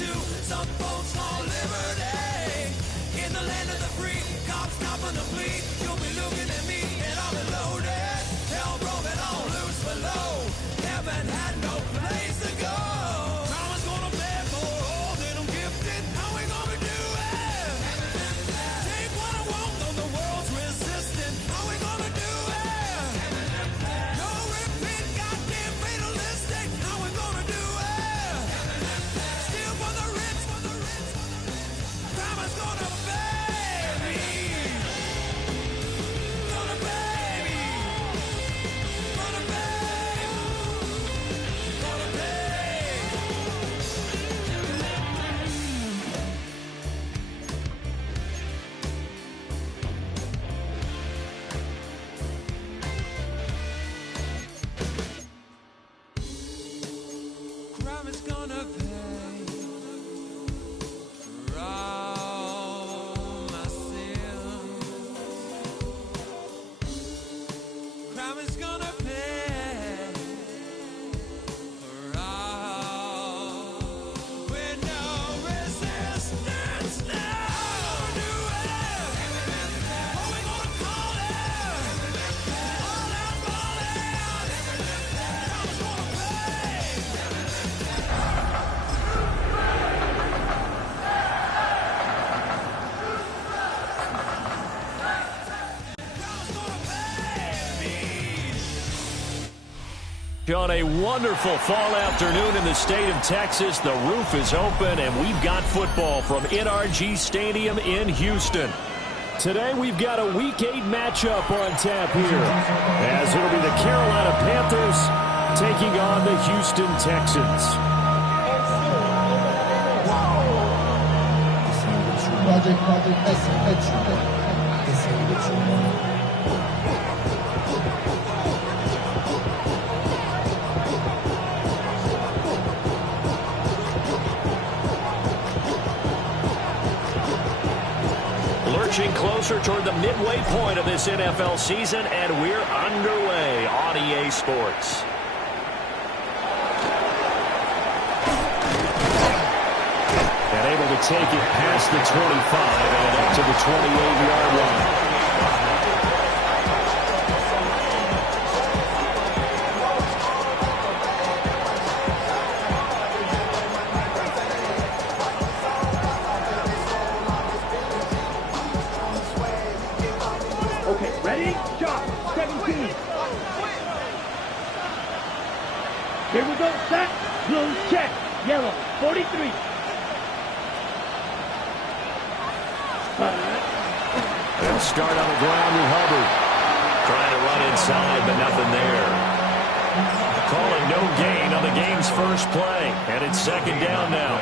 to some folks call liberty. In the land of the free, cops stopping the fleet. You'll be looking at me and I'll be loaded. Hell broken on loose below. Heaven had no place to go. Karma's gonna pay for all that I'm gifted. How we gonna do it? Take what I want, though the world's resistant. How we gonna do it? No repeat, goddamn fatalistic. How we gonna do it? Steal for the rich, for the rich, for the rich. Karma's gonna pay me. Gonna pay me. Gonna pay. Gonna pay. Crime is gonna pay for all my sins. Crime is gonna pay for all with no resistance. Now do it. What we gonna call it? All out falling. Crime's gonna pay. On a wonderful fall afternoon in the state of Texas, the roof is open and we've got football from NRG Stadium in Houston. Today we've got a Week 8 matchup on tap here, as it'll be the Carolina Panthers taking on the Houston Texans. Lurching closer toward the midway point of this NFL season, and we're underway on EA Sports. And able to take it past the 25 and up to the 28-yard line. Okay, ready? Shot. 17. Here we go. Set. Blue check. Yellow. 43. They'll start on the ground with Hubbard. Trying to run inside, but nothing there. Calling no gain on the game's first play. And it's second down now.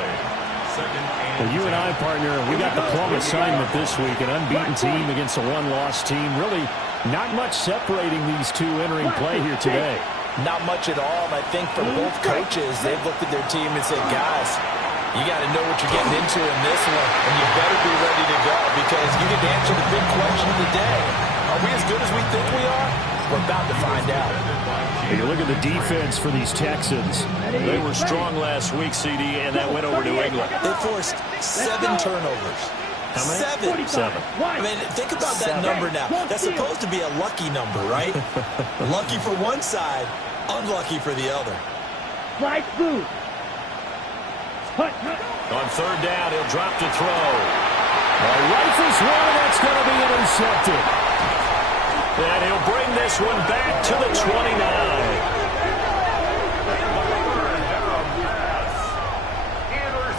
Well, you and I, partner, we got the plum assignment this week. An unbeaten team against a one-loss team. Really not much separating these two entering play here today. Not much at all. And I think for both coaches, they've looked at their team and said, guys, you got to know what you're getting into in this one, and you better be ready to go because you get to answer the big question of the day. Are we as good as we think we are? We're about to find out. And you look at the defense for these Texans. They were strong last week, CD, and that went over New England. They forced 7 turnovers. How many? 7. I mean, think about that number now. That's supposed to be a lucky number, right? Lucky for one side, unlucky for the other. Fly through. On third down, he'll drop to throw. Rifles one, that's going to be intercepted. And he'll bring this one back to the 29.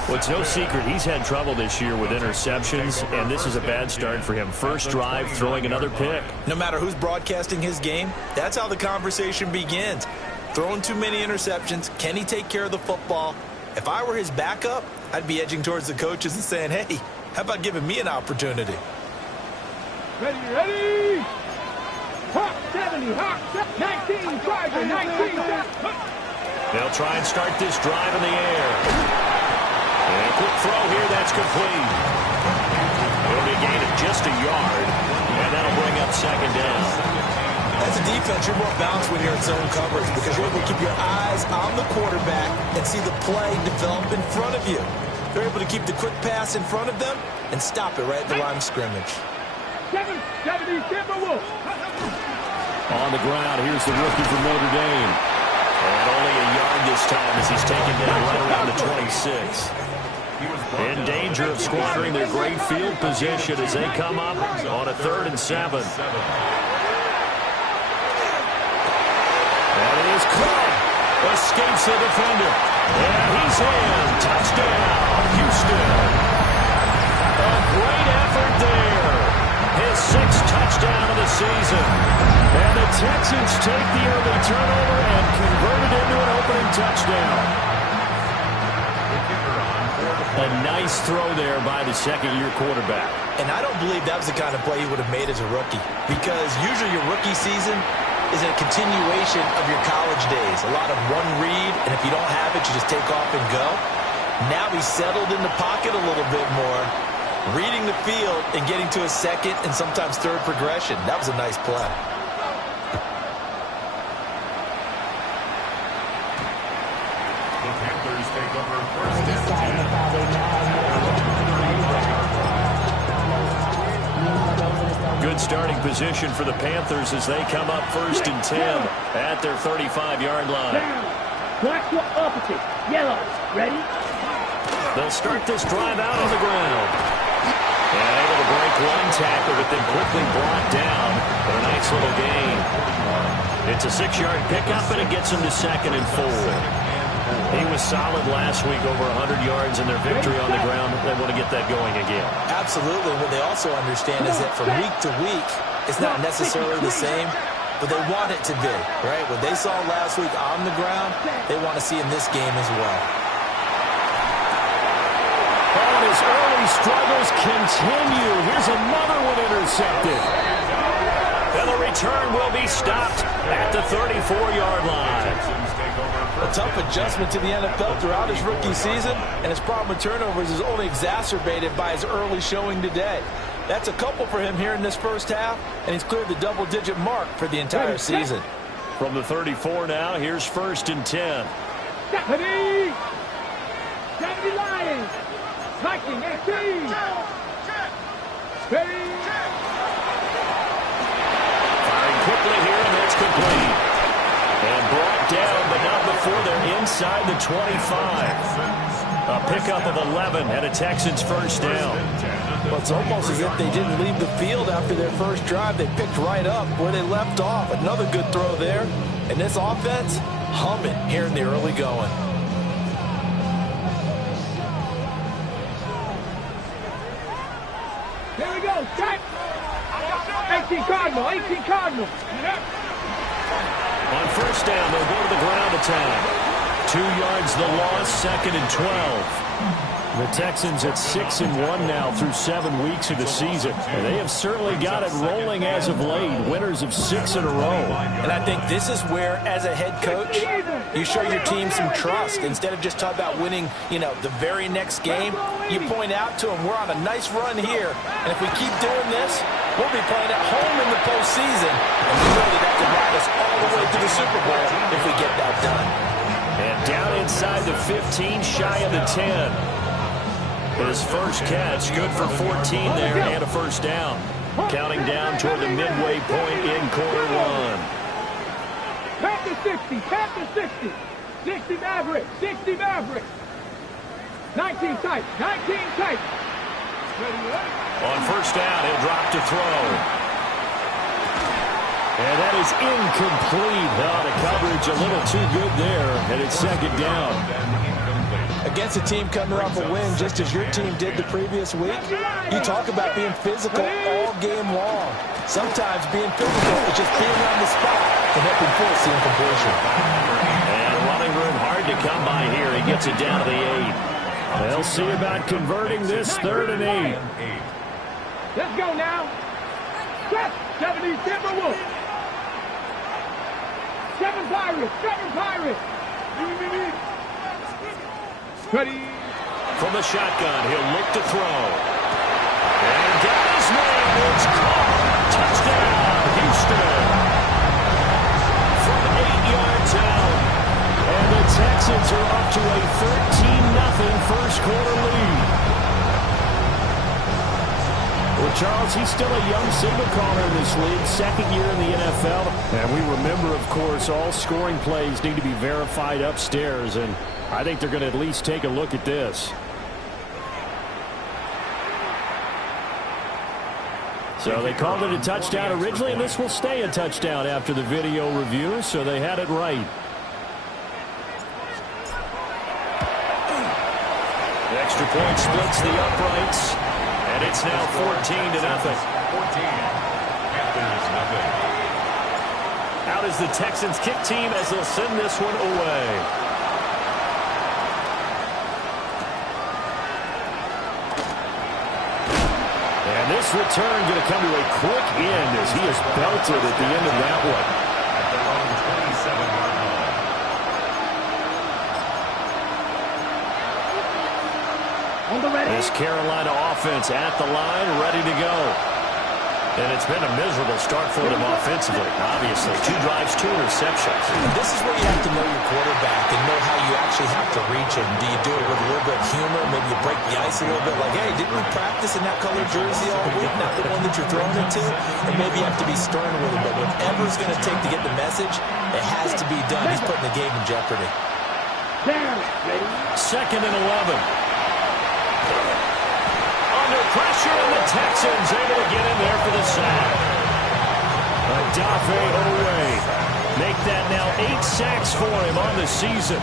Well, it's no secret he's had trouble this year with interceptions, and this is a bad start for him. First drive, throwing another pick. No matter who's broadcasting his game, that's how the conversation begins. Throwing too many interceptions, can he take care of the football? If I were his backup, I'd be edging towards the coaches and saying, hey, how about giving me an opportunity? Ready? Hawk 70, Hawk 19, Charger 19. They'll try and start this drive in the air. And a quick throw here, that's complete. It'll be a gain of just a yard, and that'll bring up second down. As a defense, you're more balanced when you're in zone coverage because you're able to keep your eyes on the quarterback and see the play develop in front of you. They're able to keep the quick pass in front of them and stop it right at the line of scrimmage. 770 Timberwolves. On the ground, here's the rookie from Notre Dame. And only a yard this time as he's taken down right around the 26. In danger of squandering their great field position as they come up on a 3rd and 7. And it is caught. Escapes the defender. And he's in. Touchdown, Houston. A great effort there. His 6th touchdown of the season. And the Texans take the early turnover and convert it into an opening touchdown. A nice throw there by the second-year quarterback. And I don't believe that was the kind of play he would have made as a rookie, because usually your rookie season is a continuation of your college days. A lot of one read, and if you don't have it, you just take off and go. Now he's settled in the pocket a little bit more, reading the field and getting to a second and sometimes third progression. That was a nice play. The Panthers take over first and 10. Good starting position for the Panthers as they come up 1st and 10 at their 35-yard line. Black to opposite. Yellow. Ready? They'll start this drive out on the ground. And able to break one tackle, but then quickly brought down. But a nice little gain. It's a 6-yard pickup, and it gets them to 2nd and 4. He was solid last week, over 100 yards in their victory on the ground. They want to get that going again. Absolutely. What they also understand is that from week to week, it's not necessarily the same, but they want it to be, right? What they saw last week on the ground, they want to see in this game as well. Oh, his early struggles continue. Here's another one intercepted. And the return will be stopped at the 34-yard line. A tough adjustment to the NFL throughout his rookie season, and his problem with turnovers is only exacerbated by his early showing today. That's a couple for him here in this first half, and he's cleared the double-digit mark for the entire season. From the 34 now, here's 1st and 10. 70 Lions. Viking 18. Ready? Firing quickly here, and that's complete. And brought down, but not before they're inside the 25. A pickup of 11 and a Texans first down. Well, it's almost as if they didn't leave the field after their first drive. They picked right up where they left off. Another good throw there. And this offense, humming here in the early going. Here we go. Check. 18 Cardinal. 18 Cardinal. On first down, they'll go to the ground attack. 2 yards the loss, 2nd and 12. The Texans at 6-1 now through 7 weeks of the season. And they have certainly got it rolling as of late. Winners of 6 in a row. And I think this is where, as a head coach, you show your team some trust. Instead of just talking about winning, the very next game, you point out to them, we're on a nice run here. And if we keep doing this, we'll be playing at home in the postseason. And we know that can ride us all the way to the Super Bowl if we get that done. And down inside the 15, shy of the 10. His first catch, good for 14 there and a first down. Counting down toward the midway point in quarter one. Panther 60, Panther 60. 60 Maverick, 60 Maverick. 19 tight, 19 tight. On first down, he'll drop to throw. And that is incomplete. The coverage a little too good there, and it's 2nd down. Against a team coming off a win, just as your team did the previous week, you talk about being physical all game long. Sometimes being physical is just being on the spot and helping force the incompletion. And running room hard to come by here. He gets it down to the 8. They'll see about converting this 3rd and 8. Let's go now. 70 Timberwolves. 7 Pirates, 7 Pirates. Ready? From the shotgun, he'll look to throw. And got his man. It's caught. Touchdown, Houston. From 8 yards out. And the Texans are off to a 13-0 first quarter lead. Well, Charles, he's still a young signal caller in this league, second year in the NFL. And we remember, of course, all scoring plays need to be verified upstairs, and I think they're going to at least take a look at this. So they called it a touchdown originally, and this will stay a touchdown after the video review, so they had it right. The extra point splits the uprights, and it's now 14-0. 14. Panthers nothing. Out is the Texans kick team as they'll send this one away. And this return going to come to a quick end as he is belted at the end of that one. At their own 27-yard line. On the ready. This Carolina offense at the line, ready to go. And it's been a miserable start for them offensively, obviously. 2 drives, 2 interceptions. And this is where you have to know your quarterback and know how you actually have to reach him. Do you do it with a little bit of humor? Maybe you break the ice a little bit like, hey, didn't we practice in that colored jersey all week? Not the one that you're throwing it to? And maybe you have to be stern with him. But whatever it's going to take to get the message, it has to be done. He's putting the game in jeopardy. Down. Ready. 2nd and 11. Under pressure, and the Texans able to get in there for the sack. Odafe Oweh make that now 8 sacks for him on the season.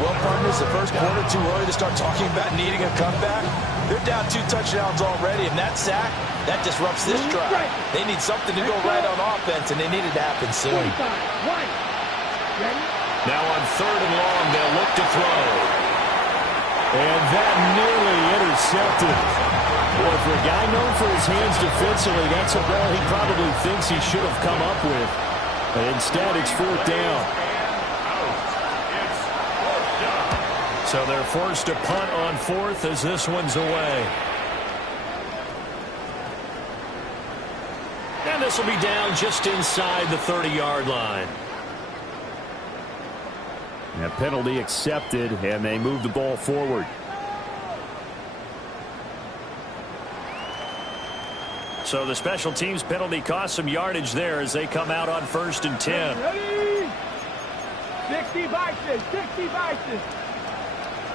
Well, partners, the first quarter too early to start talking about needing a comeback. They're down 2 touchdowns already, and that sack, that disrupts this drive. They need something to go right on offense, and they need it to happen soon. 45. One. Ready. Now on 3rd and long, they'll look to throw. And that nearly intercepted. Boy, for a guy known for his hands defensively, that's a ball he probably thinks he should have come up with. But instead, it's 4th down. So they're forced to punt on 4th as this one's away. And this will be down just inside the 30-yard line. A penalty accepted, and they move the ball forward. So the special teams penalty cost some yardage there as they come out on 1st and 10. Ready. 60 vices. 60 vices.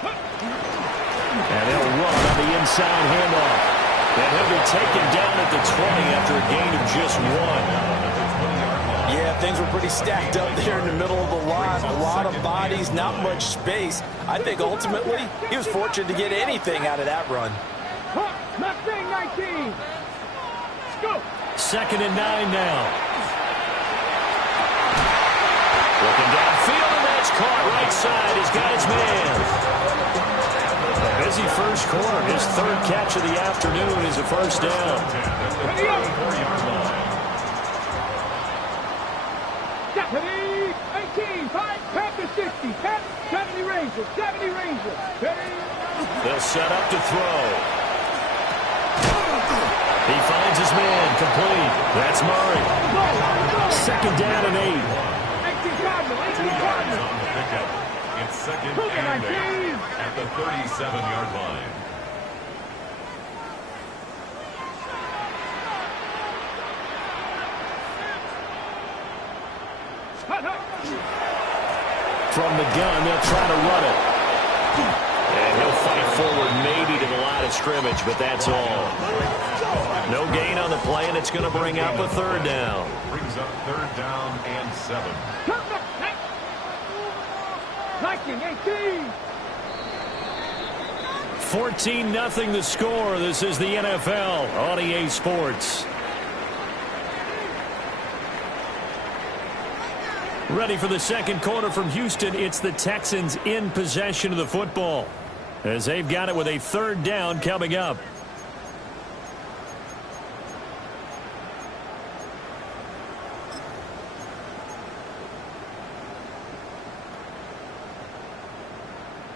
And they'll run on the inside handoff. And he'll be taken down at the 20 after a gain of just 1. Yeah, things were pretty stacked up there in the middle of the line. A lot of bodies, not much space. I think ultimately he was fortunate to get anything out of that run. Mustang 19. Go. 2nd and 9 now. Looking downfield, and that's caught right side. He's got his man. A busy first quarter. His 3rd catch of the afternoon is a first down. Ready up. Ready. 18. 5. Panther 60. 70 Rangers. 70 Rangers. Ready. They'll set up to throw. He finds his man, complete. That's Murray. 2nd down and 8. 18 Cardinal. 18 Cardinal. On the pickup. It's 2nd and 8 at the 37-yard line. From the gun, they'll try to run it. And he'll fight forward maybe to the line of scrimmage, but that's all. No gain on the play, and it's going to bring up a 3rd down. Brings up 3rd down and 7. 19-18. 14-0 the score. This is the NFL on EA Sports. Ready for the second quarter from Houston. It's the Texans in possession of the football as they've got it with a 3rd down coming up.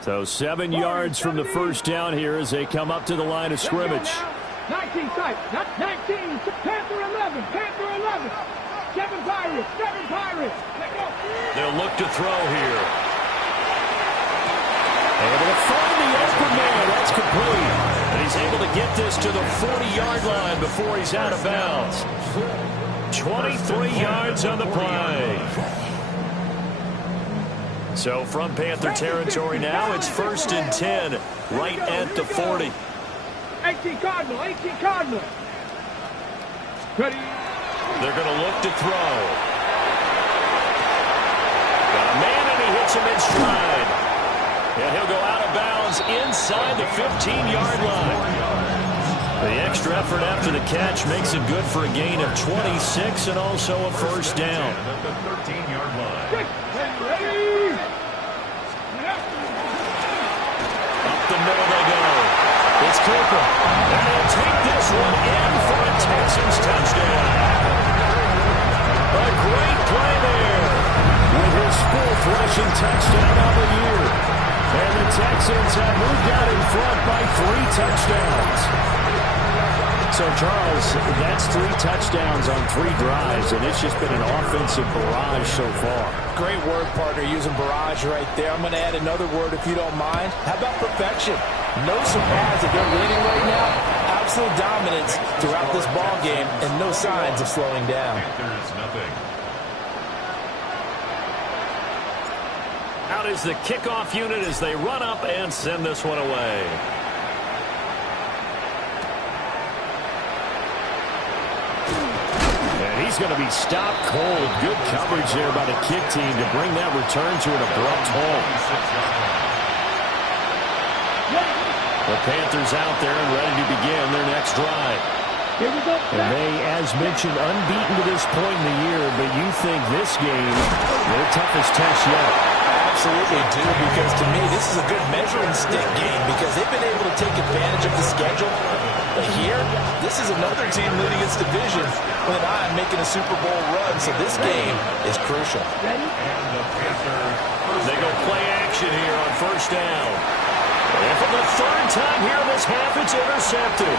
So 7 yards from the first down here as they come up to the line of scrimmage. 19 sight. 19. Panther 11. Panther 11. 7 Pirates. 7 Pirates. They'll look to throw here. Able to find the open man. That's complete. And he's able to get this to the 40-yard line before he's out of bounds. 23 yards on the play. So from Panther territory now, it's 1st and 10, right at the 40. 18 Cardinal, 18 Cardinal. Ready. They're going to look to throw. Got a man, and he hits him in stride. And he'll go out of bounds inside the 15-yard line. The extra effort after the catch makes it good for a gain of 26 and also a first down. At the 13-yard line. Ready. Up the middle they go. It's Cooper. And they'll take this one in for a Texans touchdown. A great play there with his 4th rushing touchdown of the year. And the Texans have moved out in front by 3 touchdowns. So, Charles, that's 3 touchdowns on 3 drives, and it's just been an offensive barrage so far. Great word, partner, using barrage right there. I'm going to add another word if you don't mind. How about perfection? No surprise that they're leading right now. Absolute dominance throughout this ball game and no signs of slowing down. Panthers nothing. Out is the kickoff unit as they run up and send this one away. He's going to be stopped cold. Good coverage there by the kick team to bring that return to an abrupt halt. The Panthers out there and ready to begin their next drive. Here we go. And they, as mentioned, unbeaten to this point in the year, but you think this game, their toughest test yet. Absolutely do, because to me this is a good measuring stick game because they've been able to take advantage of the schedule. But here, this is another team leading its division with an eye on making a Super Bowl run, so this game is crucial. And the Panthers. They go play action here on first down. And for the 3rd time here in this half, it's intercepted.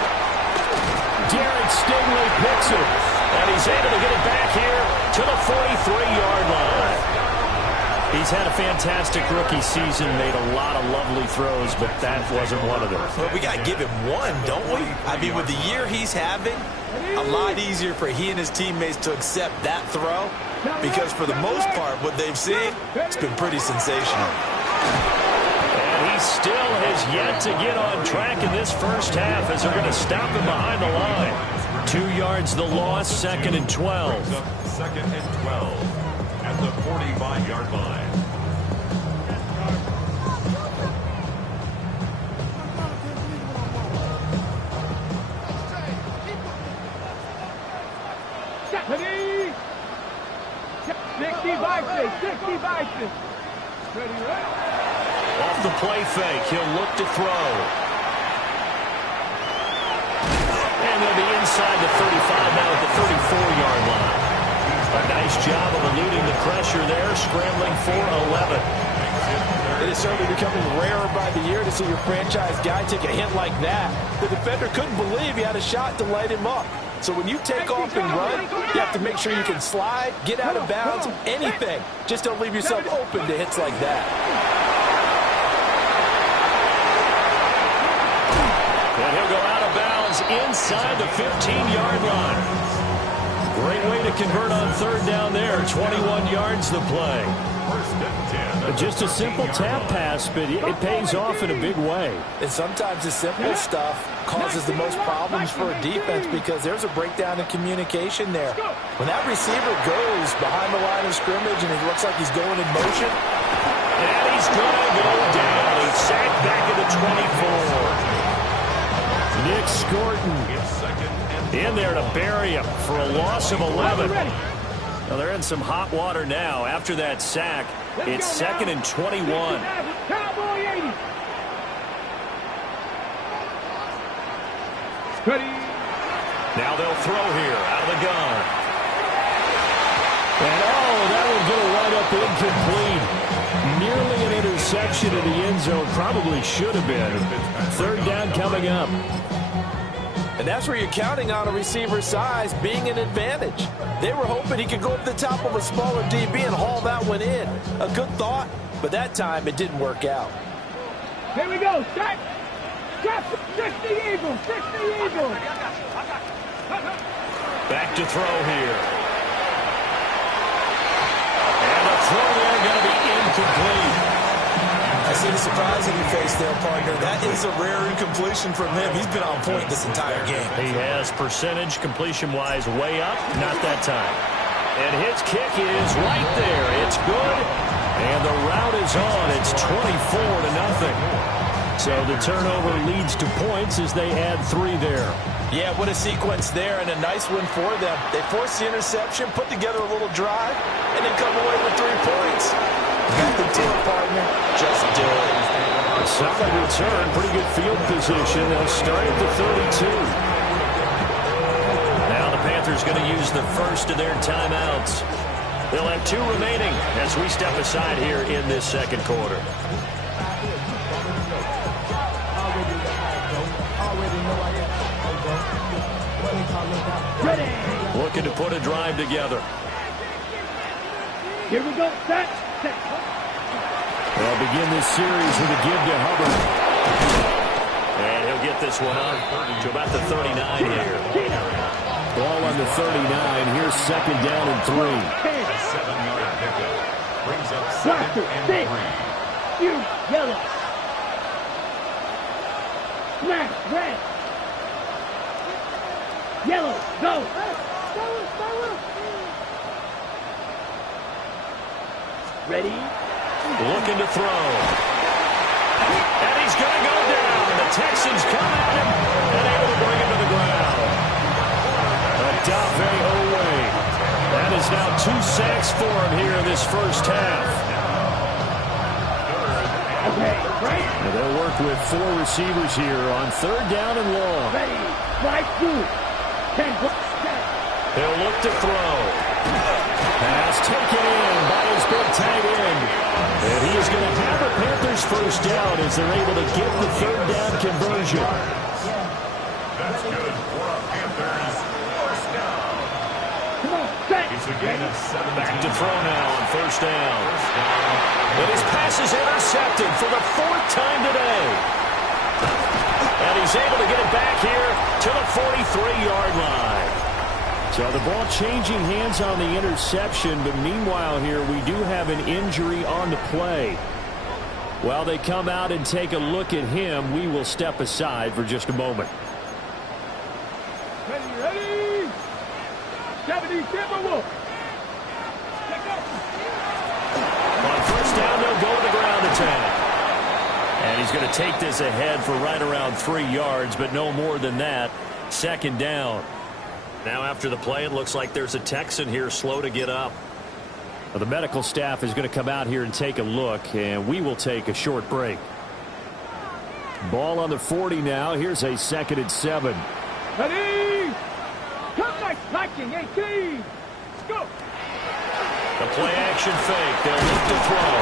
Derek Stingley picks it, and he's able to get it back here to the 43-yard line. He's had a fantastic rookie season, made a lot of lovely throws, but that wasn't one of them. But we got to give him one, don't we? I mean, with the year he's having, a lot easier for he and his teammates to accept that throw because for the most part, what they've seen, it's been pretty sensational. And he still has yet to get on track in this first half as they're going to stop him behind the line. 2 yards the loss, 2nd and 12. 2nd and 12 at the 45-yard line. Ready. 60 Vikings. 60 Vikings. Ready, right? Off the play fake, he'll look to throw. And they'll be inside the 35 now at the 34-yard line. A nice job of eluding the pressure there, scrambling for 11. It is certainly becoming rarer by the year to see your franchise guy take a hit like that. The defender couldn't believe he had a shot to light him up. So when you take off and run, you have to make sure you can slide, get out of bounds, anything. Just don't leave yourself open to hits like that. And he'll go out of bounds inside the 15-yard line. Great way to convert on 3rd down there. 21 yards the play. Just a simple tap pass, but it pays off in a big way. And sometimes the simple stuff causes the most problems for a defense because there's a breakdown in communication there. When that receiver goes behind the line of scrimmage and it looks like he's going in motion. And he's going to go down. He's sacked back at the 24. Nick Scorton in there to bury him for a loss of 11. Well, they're in some hot water now after that sack. It's 2nd and 21. Cowboy 80. Ready. Now they'll throw here out of the gun. And that will get a wide up incomplete. Nearly an interception in the end zone. Probably should have been. 3rd down coming up. And that's where you're counting on a receiver's size being an advantage. They were hoping he could go up the top of a smaller DB and haul that one in. A good thought, but that time it didn't work out. Here we go. Set. Drop 60 Eagles. 60 Eagles. Back to throw here. And the throw there going to be incomplete. I see the surprise in your face there, partner. That is a rare incompletion from him. He's been on point this entire game. He has percentage completion-wise way up. Not that time. And his kick is right there. It's good. And the route is on. It's 24-0. So the turnover leads to points as they add 3 there. Yeah, what a sequence there, and a nice win for them. They forced the interception, put together a little drive, and then come away with 3 points. Nothing to it, partner. Just do it. Solid return, pretty good field position. They'll start at the 32. Now the Panthers going to use the first of their timeouts. They'll have 2 remaining as we step aside here in this second quarter. Looking to put a drive together. Here we go. Set. They'll begin this series with a give to Hubbard. And he'll get this one up to about the 39 here. Ball on the 39. Here's second down and 3. 7-yard pickup. Brings up second and 3. You yellow. Smash. Red. Yellow. Go. Ready? Looking to throw. And he's going to go down. The Texans come at him and able to bring him to the ground. Odafe Oweh. That is now 2 sacks for him here in this first half. And they'll work with 4 receivers here on 3rd down and long. Ready? Right through. 10. They'll look to throw. Pass taken in by his big tight end. And he is going to have a Panthers first down as they're able to get the 3rd down conversion. That's good for a Panthers first down. Come on, set. It's a gain of 17. Back to throw now on first down. And his pass is intercepted for the 4th time today. And he's able to get it back here to the 43-yard line. So the ball changing hands on the interception, but meanwhile here we do have an injury on the play. While they come out and take a look at him, we will step aside for just a moment. Ready? 70 Timberwolves. On first down, they'll go to the ground attack. And he's going to take this ahead for right around 3 yards, but no more than that. Second down. Now after the play, it looks like there's a Texan here slow to get up. Well, the medical staff is going to come out here and take a look, and we will take a short break. Ball on the 40 now. Here's a 2nd and 7. Ready? Come like lightning, 18. Go. The play action fake. They'll look to throw.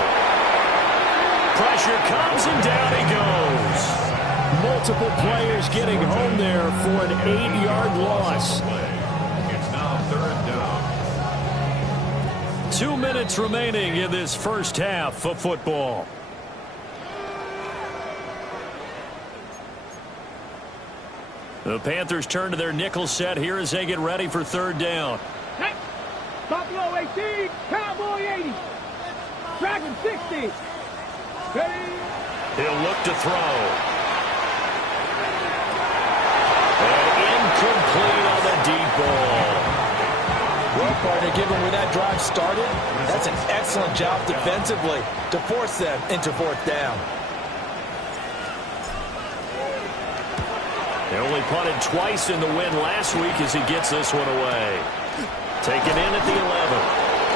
Pressure comes and down he goes. Multiple players getting home there for an 8-yard loss. It's now 3rd down. 2 minutes remaining in this first half of football. The Panthers turn to their nickel set here as they get ready for 3rd down. Next. Buffalo 18, Cowboy 80. Dragon 60. Ready? He'll look to throw. And incomplete on the deep ball. Well, partner, given where that drive started, that's an excellent job defensively to force them into 4th down. They only punted twice in the win last week as he gets this one away. Taken in at the 11.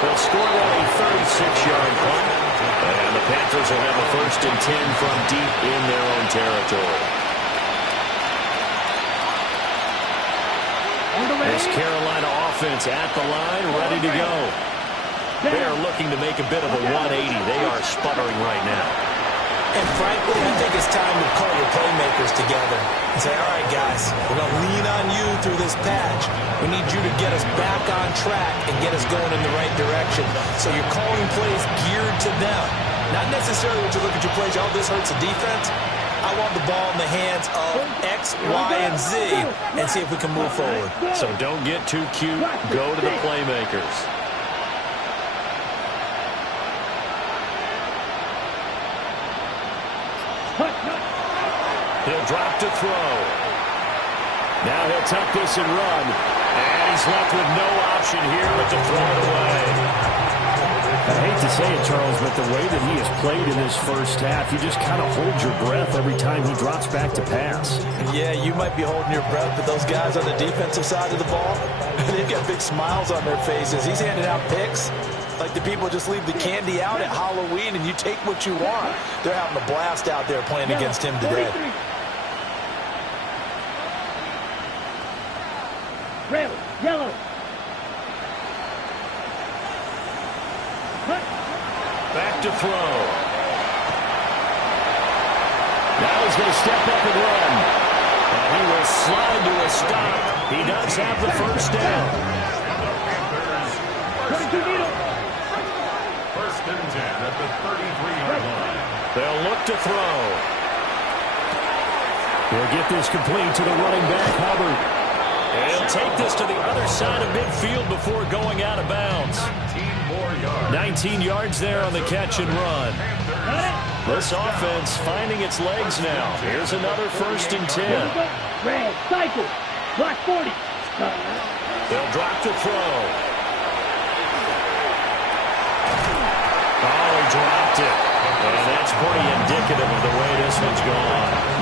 They'll score that a 36-yard punt. And the Panthers will have a 1st and 10 from deep in their own territory. This Carolina offense at the line, ready to go. They are looking to make a bit of a 180. They are sputtering right now. And frankly, I think it's time to call your playmakers together and say, all right, guys, we're going to lean on you through this patch. We need you to get us back on track and get us going in the right direction. So you're calling plays geared to them. Not necessarily what you look at your plays, oh, this hurts the defense. I want the ball in the hands of X, Y, and Z and see if we can move forward. So don't get too cute. Go to the playmakers. He'll drop to throw. Now he'll tuck this and run. And he's left with no option here but to throw it away. I hate to say it, Charles, but the way that he has played in this first half, you just kind of hold your breath every time he drops back to pass. Yeah, you might be holding your breath, but those guys on the defensive side of the ball, they've got big smiles on their faces. He's handing out picks like the people just leave the candy out at Halloween and you take what you want. They're having a blast out there playing against him today. Red, yellow. Back to throw. Now he's going to step up and run. And he will slide to a stop. He does have the first down. First and 10 at the 33-yard line. They'll look to throw. He'll get this complete to the running back, Hubbard. And he'll take this to the other side of midfield before going out of bounds. 19 yards there on the catch and run. This offense finding its legs now. Here's another first and 10. Red, cycle, block 40. They'll drop to throw. Oh, he dropped it. And that's pretty indicative of the way this one's gone.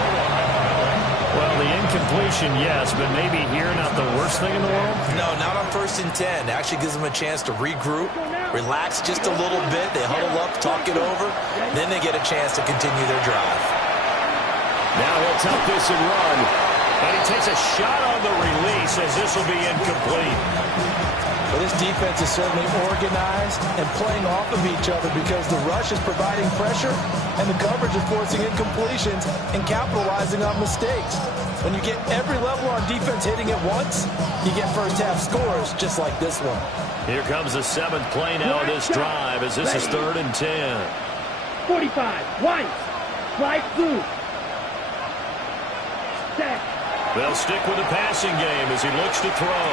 Well, the incompletion, yes, but maybe here not the worst thing in the world? No, not on first and 10. Actually gives them a chance to regroup, relax just a little bit. They huddle up, talk it over. Then they get a chance to continue their drive. Now he'll tuck this and run. And he takes a shot on the release as this will be incomplete. Well, this defense is certainly organized and playing off of each other because the rush is providing pressure and the coverage is forcing incompletions and capitalizing on mistakes. When you get every level on defense hitting at once, you get first-half scores just like this one. Here comes the 7th play now of this drive as this is 3rd and 10. 45, white, slide through. Set. They'll stick with the passing game as he looks to throw.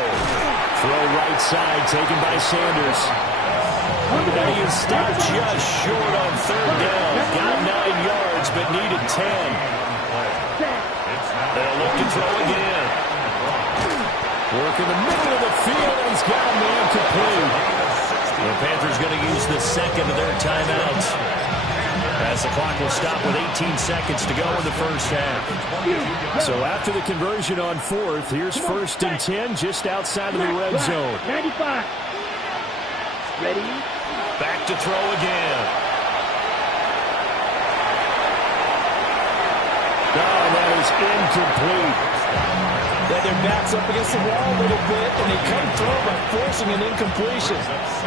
Throw right side taken by Sanders. And he is stopped just short on 3rd down. Got 9 yards but needed 10. They'll look to throw again. Work in the middle of the field and he's got a man complete. The Panthers going to use the second of their timeouts. As the clock will stop with 18 seconds to go in the first half. So after the conversion on 4th, here's 1st and 10 just outside of the red zone. 95. Ready? Back to throw again. Oh, that is incomplete. Yeah, their back's up against the wall a little bit, and they come through by forcing an incompletion.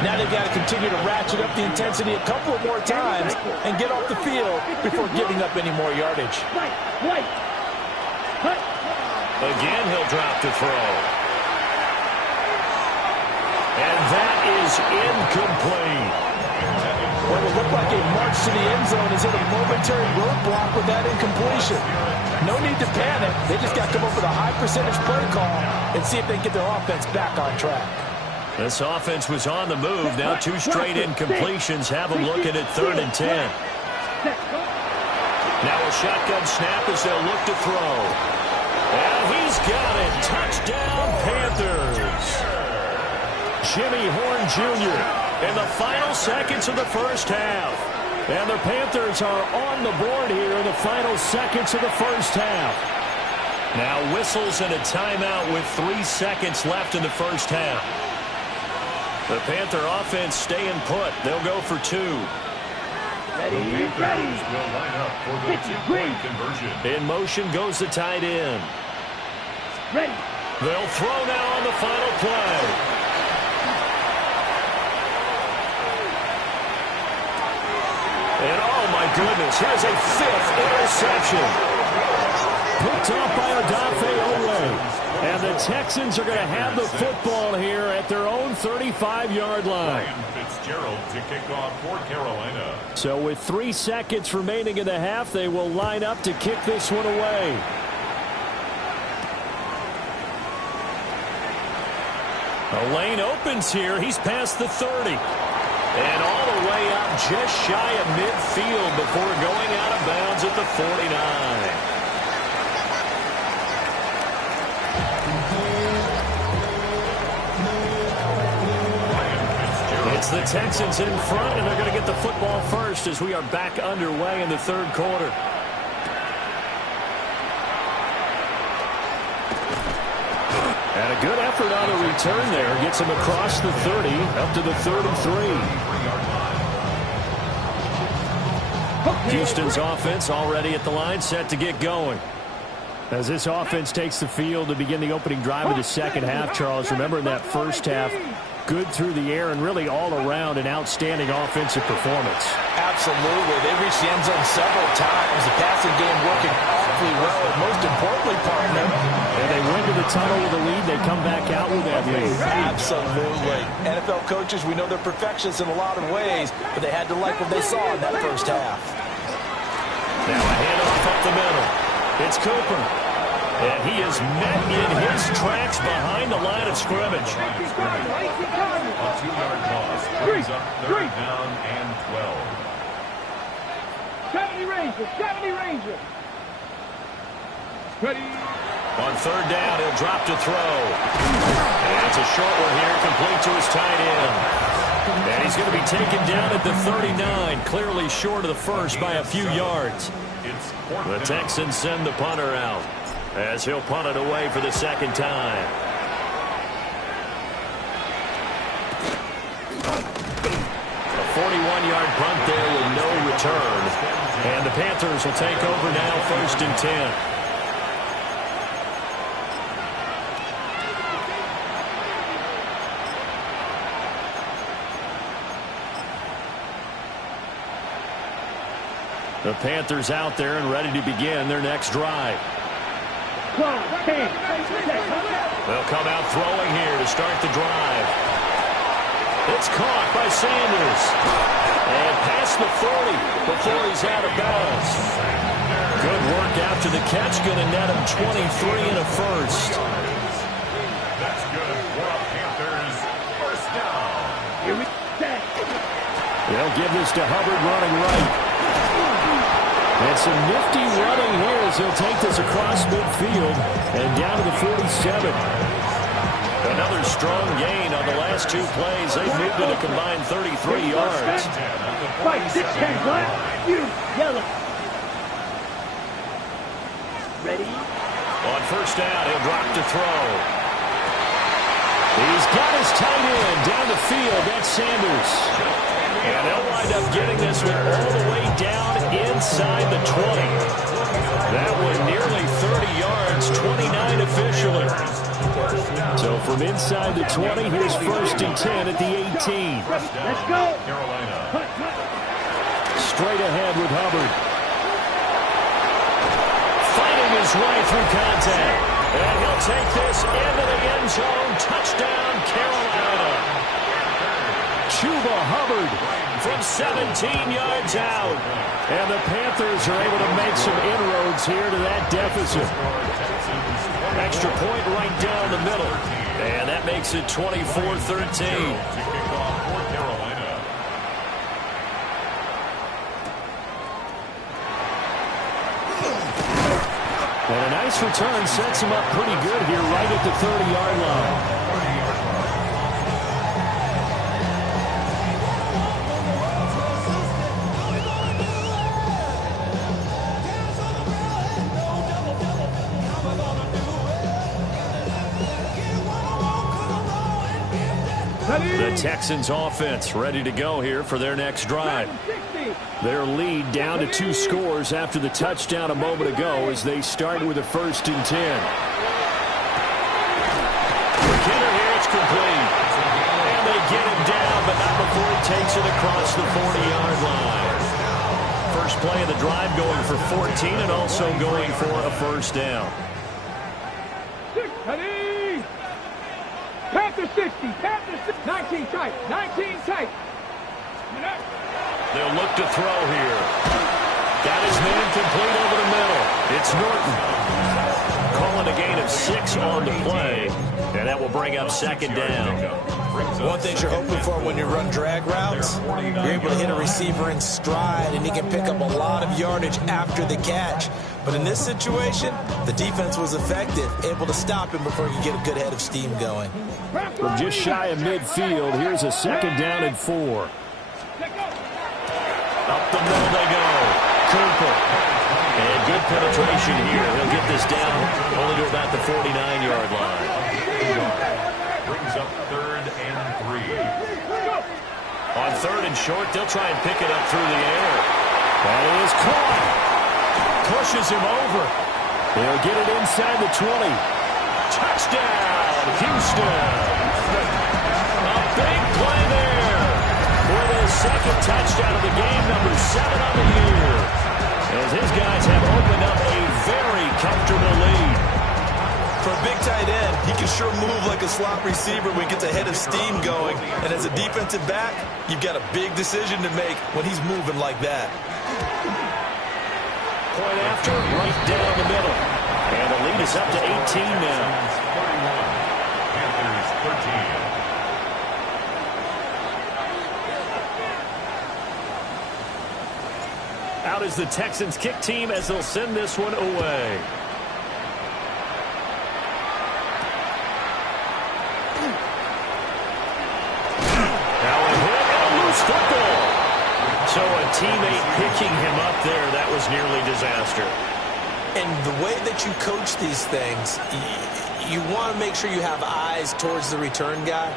Now they've got to continue to ratchet up the intensity a couple of more times and get off the field before giving up any more yardage. White. Again, he'll drop to throw. And that is incomplete. What would look like a march to the end zone is hit a momentary roadblock with that incompletion. No need to panic. They just got to come up with a high percentage play call and see if they can get their offense back on track. This offense was on the move. Now 2 straight incompletions have them looking at 3rd and 10. Now a shotgun snap as they'll look to throw. And he's got it. Touchdown, Panthers. Jimmy Horn Jr. in the final seconds of the first half. And the Panthers are on the board here in the final seconds of the first half. Now whistles and a timeout with 3 seconds left in the first half. The Panther offense staying put. They'll go for 2. The Panthers will line up for the 2-point conversion. In motion goes the tight end. Ready. They'll throw now on the final play. And oh my goodness, here's a 5th interception. Picked off by Odafe Oweh. And the Texans are going to have the football here at their own 35-yard line. Ryan Fitzgerald to kick off for Carolina. So with 3 seconds remaining in the half, they will line up to kick this one away. The lane opens here. He's past the 30. And all the way up just shy of midfield before going out of bounds at the 49. It's the Texans in front, and they're going to get the football first as we are back underway in the third quarter. And a good effort on the return there. Gets him across the 30, up to the 33. Houston's offense already at the line, set to get going. As this offense takes the field to begin the opening drive of the second half, Charles, remember in that first half, good through the air and really all around an outstanding offensive performance. Absolutely. They reached the end zone several times. The passing game working awfully well. And most importantly, partner, and they went to the tunnel with a lead. They come back out with that lead. Absolutely. NFL coaches, we know they're perfectionists in a lot of ways, but they had to like what they saw in that first half. Now a handoff up the middle. It's Cooper. And he is met in his tracks behind the line of scrimmage. A 2-yard loss brings up third down and 12. 70 Rangers, 70 Rangers. Ready. On third down, he'll drop to throw. And it's a short one here, complete to his tight end. And he's going to be taken down at the 39, clearly short of the first by a few yards. The Texans send the punter out as he'll punt it away for the second time. A 41-yard punt there with no return. And the Panthers will take over now, 1st and 10. The Panthers out there and ready to begin their next drive. They'll come out throwing here to start the drive. It's caught by Sanders. And past the 40 before he's out of bounds. Good work after the catch. Going to net him 23 and a first. That's good for a Panthers first down. They'll give this to Hubbard running right. And some nifty running here as he'll take this across midfield and down to the 47. Another strong gain on the last 2 plays. They've moved it a combined 33 yards. Fight, 6-10, black, you, yellow. Ready? On first down, he'll drop to throw. He's got his tight end down the field. That's Sanders. And they'll wind up getting this one all the way down inside the 20. That one nearly 30 yards, 29 officially. So from inside the 20, here's 1st and 10 at the 18. Let's go. Straight ahead with Hubbard. Fighting his way through contact. And he'll take this into the end zone. Touchdown, Carolina. Chuba Hubbard from 17 yards out. And the Panthers are able to make some inroads here to that deficit. Extra point right down the middle. And that makes it 24-13. And a nice return sets him up pretty good here right at the 30-yard line. The Texans offense ready to go here for their next drive. Their lead down to 2 scores after the touchdown a moment ago as they start with a 1st and 10. McKinnon here, it's complete. And they get him down, but not before he takes it across the 40-yard line. First play of the drive going for 14 and also going for a 1st down. Panther 60. Panther 60. 19 tight. 19 tight. They'll look to throw here. Got his man complete over the middle. It's Norton. Calling a gain of 6 on the play. And that will bring up second down. One thing you're hoping for when you run drag routes, you're able to hit a receiver in stride, and he can pick up a lot of yardage after the catch. But in this situation, the defense was effective, able to stop him before he could get a good head of steam going. From just shy of midfield, here's a second down and 4. Up the middle they go. Cooper. And good penetration here. He'll get this down only to about the 49-yard line. Brings up 3rd and 3. On 3rd and short, they'll try and pick it up through the air. That is caught. Pushes him over. They'll get it inside the 20. Touchdown, Houston. A big play there. For the second touchdown of the game, number 7 on the year. As his guys have opened up a very comfortable lead. For a big tight end, he can sure move like a slot receiver when he gets a head of steam going. And as a defensive back, you've got a big decision to make when he's moving like that. Point after, right down the middle. And the lead is up to 18 now. 41. Panthers 13. Out is the Texans kick team as they'll send this one away. Now a hit and a loose football. So a teammate picking him up there, that was nearly disaster. And the way that you coach these things, you want to make sure you have eyes towards the return guy,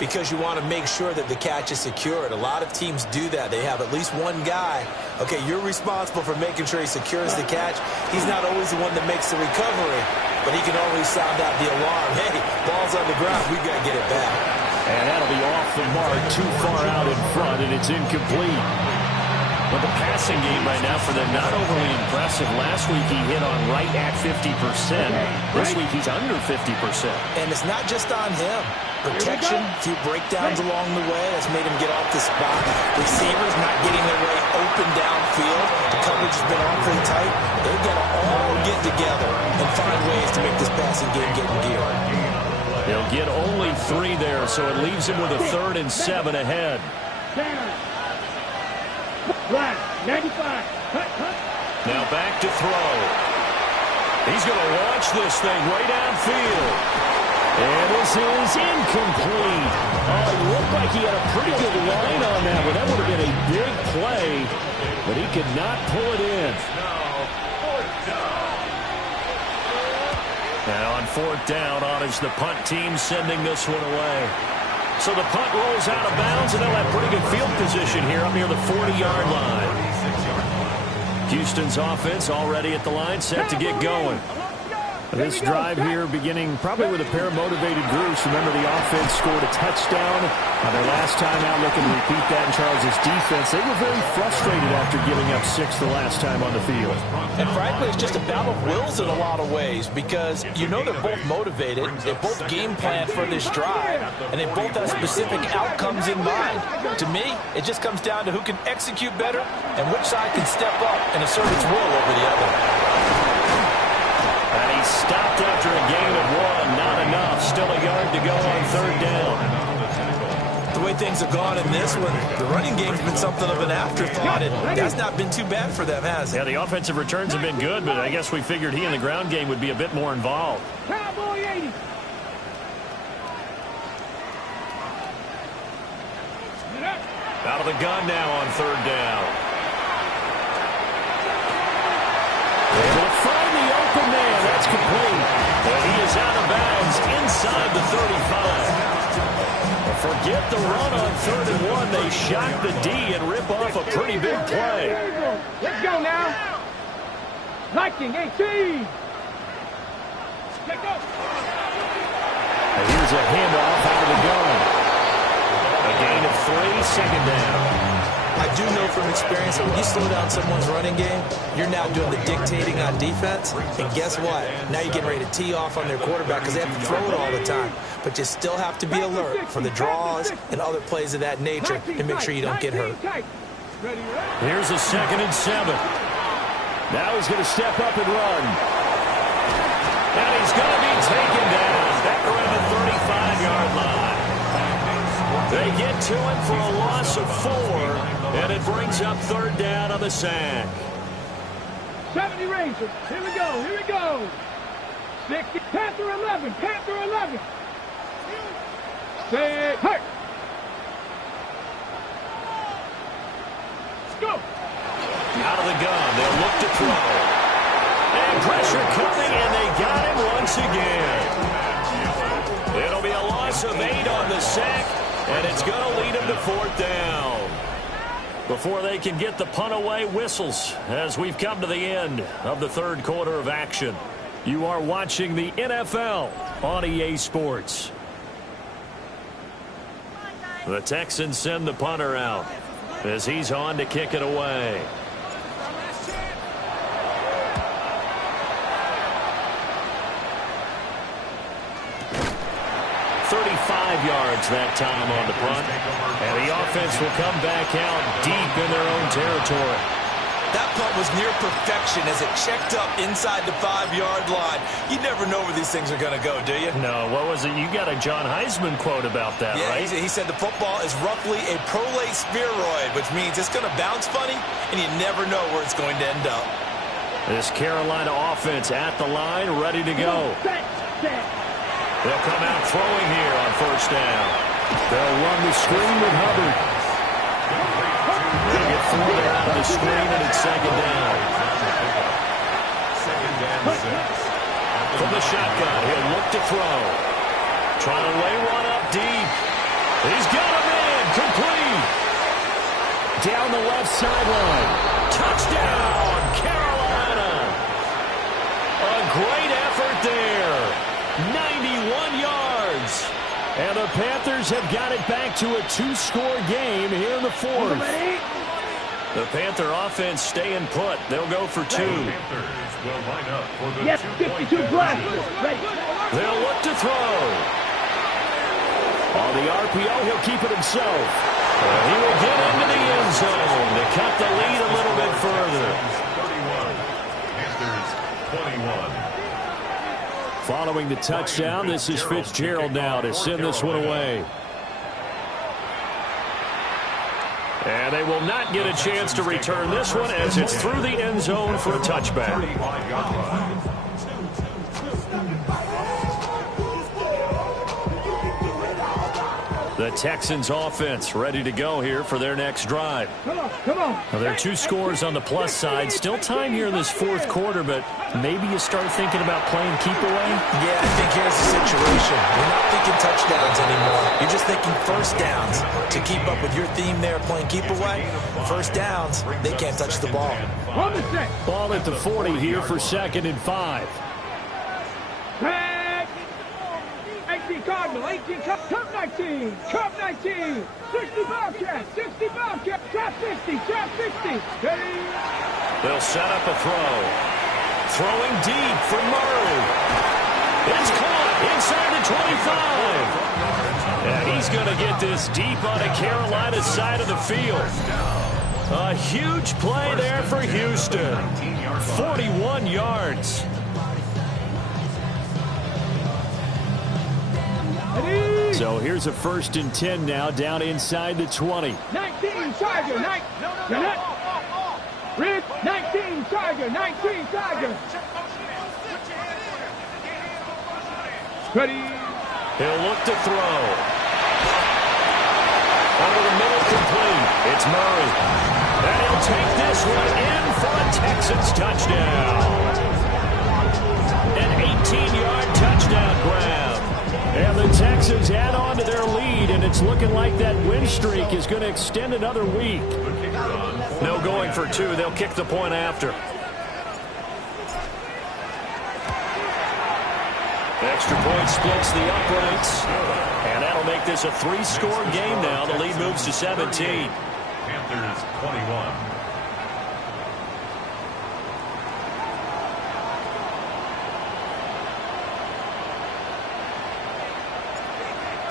because you want to make sure that the catch is secured. A lot of teams do that. They have at least one guy. Okay, you're responsible for making sure he secures the catch. He's not always the one that makes the recovery, but he can always sound out the alarm. Hey, ball's on the ground. We've got to get it back. And that'll be off the mark, too far out in front, and it's incomplete. But the passing game right now for them, not overly impressive. Last week he hit on right at 50%. This week he's under 50%. And it's not just on him. Protection, a few breakdowns along the way. That's made him get off the spot. Receivers not getting their way open downfield. The coverage has been awfully tight. They've got to all get together and find ways to make this passing game get in gear. They'll get only 3 there, so it leaves him with a 3rd and 7 ahead. Right, 95. Cut. Now back to throw. He's going to launch this thing way downfield. And this is incomplete. Oh, it looked like he had a pretty good line on that one. That would have been a big play, but he could not pull it in. Now on 4th down, on is the punt team sending this one away. So the punt rolls out of bounds, and they'll have pretty good field position here up near the 40-yard line. Houston's offense already at the line, set to get going. This drive here beginning probably with a pair of motivated groups. Remember, the offense scored a touchdown on their last time out, looking to repeat that in Charles' defense. They were very frustrated after giving up 6 the last time on the field. And frankly, it's just a battle of wills in a lot of ways, because you know they're both motivated, they both game plan for this drive, and they both have specific outcomes in mind. To me, it just comes down to who can execute better and which side can step up and assert its will over the other. And he stopped after a gain of 1. Not enough. Still a yard to go on 3rd down. The way things have gone in this one, the running game's been something of an afterthought, and that's not been too bad for them, has it? Yeah, the offensive returns have been good, but I guess we figured he in the ground game would be a bit more involved. Cowboy 80. Out of the gun now on 3rd down. Able to find the open man. That's complete. And he is out of bounds inside the 35. Forget the run on 3rd and 1. They shock the D and rip off a pretty big play. Let's go now. Viking 18. Let's go. And here's a handoff out of the gun. A gain of 3, second down. I do know from experience that when you slow down someone's running game, you're now doing the dictating on defense. And guess what? Now you're getting ready to tee off on their quarterback because they have to throw it all the time. But you still have to be alert for the draws and other plays of that nature to make sure you don't get hurt. Here's a 2nd and 7. Now he's going to step up and run. And he's going to be taken down back around the 35-yard line. They get to him for a loss of 4, and it brings up 3rd down on the sack. 70 Rangers. Here we go. Here we go. 60. Panther 11. Panther 11. Say, hey. Let's go. Out of the gun. They'll look to throw. And pressure coming, and they got him once again. It'll be a loss of 8 on the sack, and it's going to lead them to 4th down. Before they can get the punt away, whistles as we've come to the end of the 3rd quarter of action. You are watching the NFL on EA Sports. The Texans send the punter out as he's on to kick it away. 35 yards that time on the punt. And the offense will come back out deep in their own territory. That punt was near perfection as it checked up inside the 5-yard line. You never know where these things are going to go, do you? No, what was it? You got a John Heisman quote about that, yeah, right? He said the football is roughly a prolate spheroid, which means it's going to bounce funny, and you never know where it's going to end up. This Carolina offense at the line, ready to go. They'll come out throwing here on 1st down. They'll run the screen with Hubbard. They'll get 4 there out of the screen, and it's 2nd down. From the shotgun, he'll look to throw. Trying to lay one up deep. He's got a man, complete. Down the left sideline. Touchdown, Carolina. A great effort there. 91 yards. And the Panthers have got it back to a 2-score game here in the 4th. The Panther offense staying put. They'll go for 2. Yes, 52 glasses. Ready. They'll look to throw. On the RPO, he'll keep it himself. And he will get into the end zone to cut the lead a little bit further. 31. Panthers 21. Following the touchdown, this is Fitzgerald now to send this one away. And they will not get a chance to return this one as it's through the end zone for a touchback. The Texans offense ready to go here for their next drive. Come on, come on. Now, there are 2 scores on the plus side. Still time here in this 4th quarter, but maybe you start thinking about playing keep away? Yeah, I think here's the situation. You're not thinking touchdowns anymore. You're just thinking 1st downs. To keep up with your theme there, playing keep away, 1st downs, they can't touch the ball. On the set. Ball at the 40 here for 2nd and 5. Back. 18 Cardinal, 18 Cup 19, Cup 19, 60 Bobcats, 60 Bobcats, trap 50, trap 50. Ready. They'll set up a throw. Throwing deep for Murray. It's caught inside the 25. And he's going to get this deep on the Carolina side of the field. A huge play there for Houston. 41 yards. So here's a 1st and 10 now, down inside the 20. 19 Tiger, 19. Rick, 19 Tiger, 19 Tiger. Ready. He'll look to throw. Over the middle, complete. It's Murray. And he'll take this one in for a Texans touchdown. An 18-yard touchdown grab. And the Texans add on to their lead, and it's looking like that win streak is going to extend another week. No going for 2. They'll kick the point after. Extra point splits the uprights. And that'll make this a 3-score game now. The lead moves to 17. Panthers 21.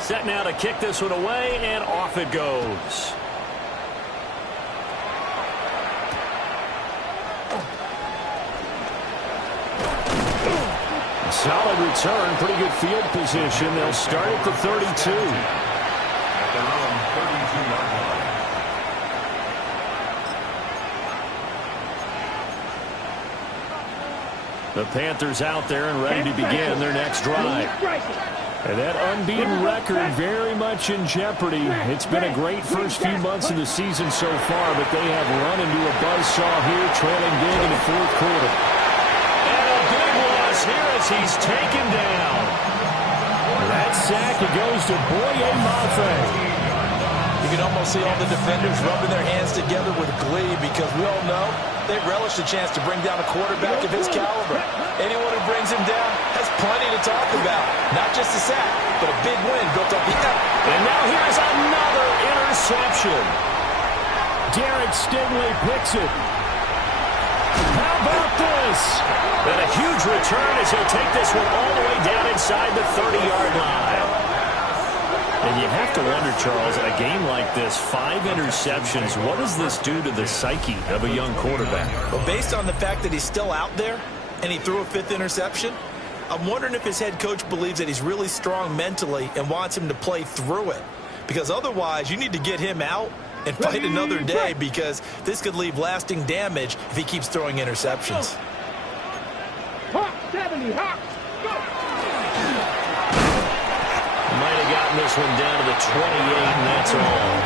Set now to kick this one away, and off it goes. Solid return, pretty good field position. They'll start at the 32. At their own 32-yard line. The Panthers out there and ready to begin their next drive. And that unbeaten record very much in jeopardy. It's been a great first few months of the season so far, but they have run into a buzzsaw here, trailing big in the fourth quarter. And a big loss here as he's taken down. That sack, it goes to Boye Mafe. You can almost see all the defenders rubbing their hands together with glee because we all know they relish the chance to bring down a quarterback of his caliber. Anyone who brings him down has plenty to talk about. Not just a sack, but a big win built up the end. And now here's another interception. Derek Stingley picks it. How about this? And a huge return as he'll take this one all the way down inside the 30-yard line. And you have to wonder, Charles, a game like this, 5 interceptions, what does this do to the psyche of a young quarterback? Well, based on the fact that he's still out there and he threw a 5th interception, I'm wondering if his head coach believes that he's really strong mentally and wants him to play through it. Because otherwise, you need to get him out and fight another day because this could leave lasting damage if he keeps throwing interceptions. Hawk 70, Hawk, go! Might have gotten this one down to the 28, and that's all.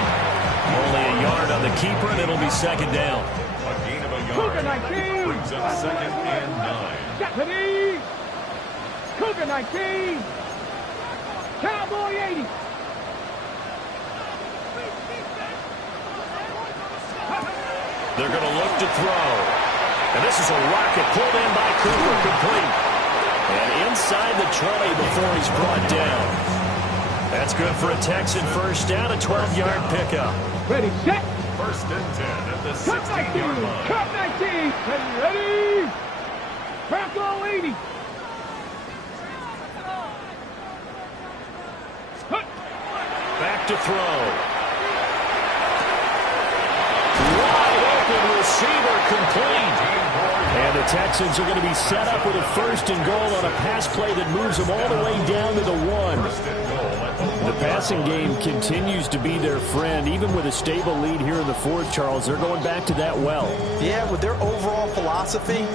Only a yard on the keeper, and it'll be second down. A gain of a yard brings up second and 9. Japanese! Cougar 19! Cowboy 80! They're going to look to throw. And this is a rocket pulled in by Cooper, complete. And inside the 20 before he's brought down. That's good for a Texan first down, a 12-yard pickup. Ready, set! First and 10 at the Cup 16-yard 19! line. Cup 19! Ready! Bronco 80! Back to throw. Wide open receiver complete. And the Texans are going to be set up with a first and goal on a pass play that moves them all the way down to the 1. The passing game continues to be their friend. Even with a stable lead here in the fourth, Charles, they're going back to that well. Yeah, with their overall philosophy,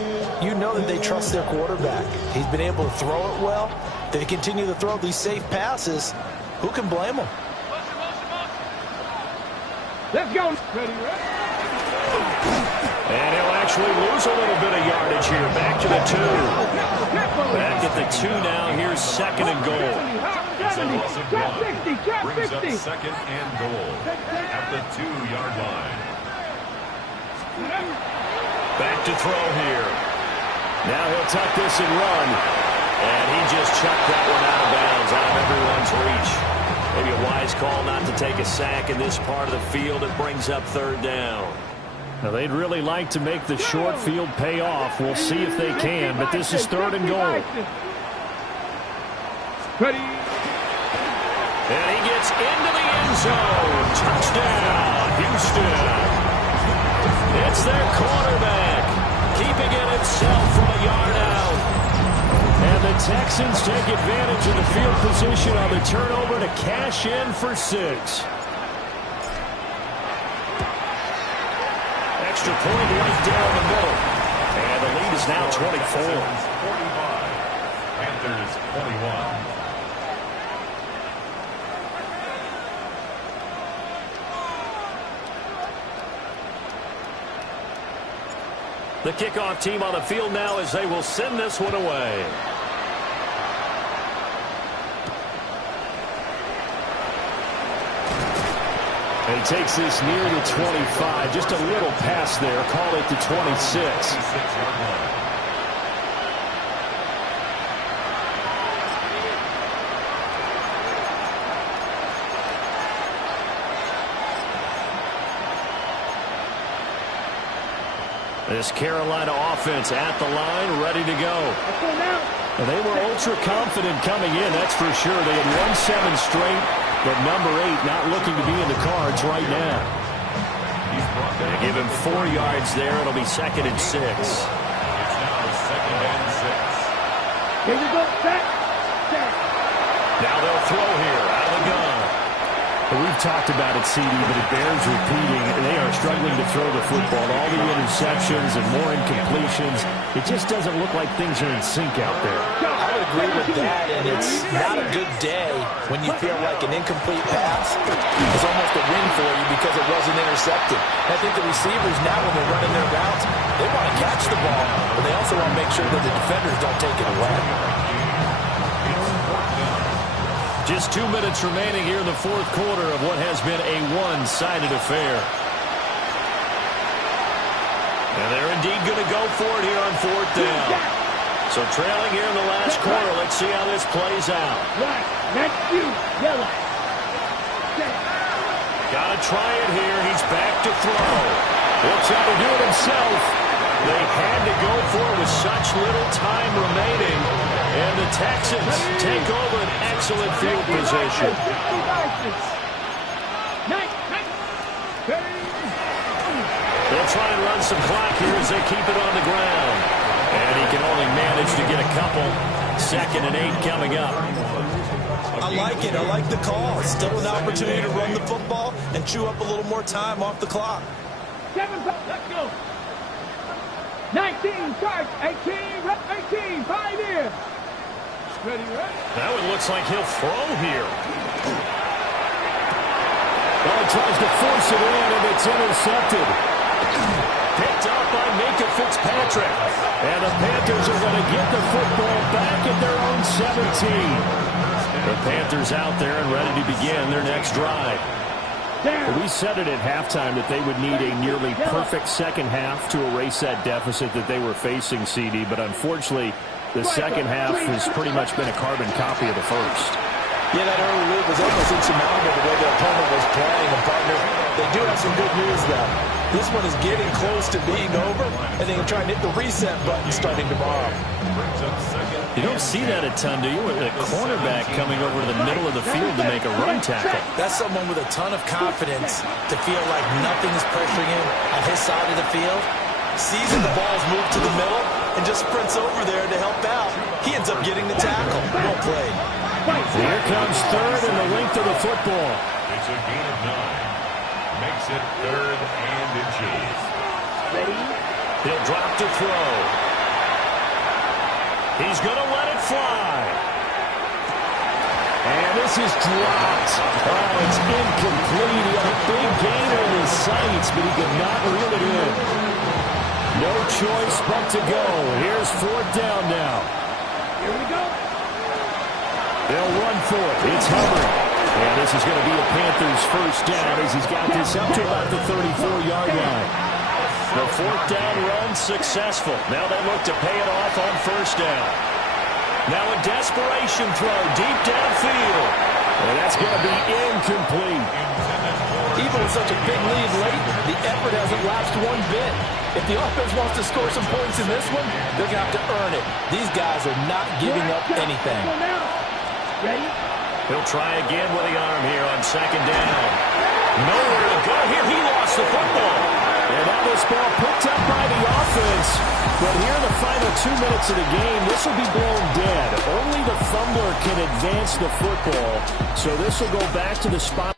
you know that they trust their quarterback. He's been able to throw it well. They continue to throw these safe passes. Who can blame them? Let's go! Ready, ready! And he'll actually lose a little bit of yardage here. Back to the 2. Back at the 2 now. Here's second and goal. It's a loss of 1. Brings up second and goal at the 2-yard line. Back to throw here. Now he'll tuck this and run. And he just chucked that one out of bounds, out of everyone's reach. Maybe a wise call not to take a sack in this part of the field. It brings up third down. Now, they'd really like to make the short field pay off. We'll see if they can, but this is third and goal. Ready? And he gets into the end zone. Touchdown, Houston. It's their quarterback, keeping it himself from a yard out. And the Texans take advantage of the field position on the turnover to cash in for 6. Extra point right down the middle. And the lead is now 24. 45. Panthers 21. The kickoff team on the field now as they will send this one away. And he takes this near the 25. Just a little pass there. Call it the 26. This Carolina offense at the line, ready to go. And they were ultra confident coming in, that's for sure. They had won 7 straight, but number 8 not looking to be in the cards right now. They give him 4 yards there. It'll be 2nd and 6. It's now 2nd and 6. Here you go, set. Now they'll throw here out of the gun. We've talked about it, CD, but it bears repeating. They are struggling to throw the football. All the interceptions and more incompletions. It just doesn't look like things are in sync out there. I would agree with that, and it's not a good day when you feel like an incomplete pass is almost a win for you because it wasn't intercepted. I think the receivers now, when they're running their routes, they want to catch the ball, but they also want to make sure that the defenders don't take it away. Just 2 minutes remaining here in the 4th quarter of what has been a one-sided affair. And they're indeed going to go for it here on 4th down. So trailing here in the last quarter, let's see how this plays out. Right, next you, yellow. Got to try it here. He's back to throw. He'll try to do it himself. They had to go for it with such little time remaining. And the Texans take over an excellent field position. They'll try and run some clock here as they keep it on the ground. And he can only manage to get a couple. 2nd and 8 coming up. I like it. I like the call. Still an opportunity to run the football and chew up a little more time off the clock. 7, let's go. 19, start, 18, 18, 5 in. Ready, ready. Now it looks like he'll throw here. Well, he tries to force it in, and it's intercepted. Picked up by Minkah Fitzpatrick. And the Panthers are going to get the football back at their own 17. The Panthers out there and ready to begin their next drive. We said it at halftime that they would need a nearly perfect second half to erase that deficit that they were facing, CD. But unfortunately, the second half has pretty much been a carbon copy of the first. Yeah, that early lead was almost insurmountable the way the opponent was playing. And, partner, they do have some good news, though. This one is getting close to being over, and they can try and hit the reset button starting tomorrow. You don't see that a ton, do you? With a cornerback coming over to the middle of the field to make a run tackle. That's someone with a ton of confidence to feel like nothing is pressuring him on his side of the field. Sees the ball's moved to the middle and just sprints over there to help out. He ends up getting the tackle. Well played. Here comes 3rd and the length of the football. It's a gain of 9. Makes it 3rd and inches. He'll drop to throw. He's going to let it fly. And this is dropped. Oh, it's incomplete. He had a big gain in his sights, but he could not reel it in. No choice but to go. Here's 4th down now. Here we go. They'll run for it. It's Hubbard. And this is going to be a Panthers first down as he's got this up to about the 34-yard line. The 4th down run successful. Now they look to pay it off on 1st down. Now a desperation throw deep downfield. And that's going to be incomplete. Even with such a big lead late, the effort hasn't lapsed one bit. If the offense wants to score some points in this one, they're going to have to earn it. These guys are not giving up anything. Ready? He'll try again with the arm here on 2nd down. Nowhere to go here. He lost the football. And now this ball picked up by the offense. But here in the final 2 minutes of the game, this will be blown dead. Only the fumbler can advance the football. So this will go back to the spot.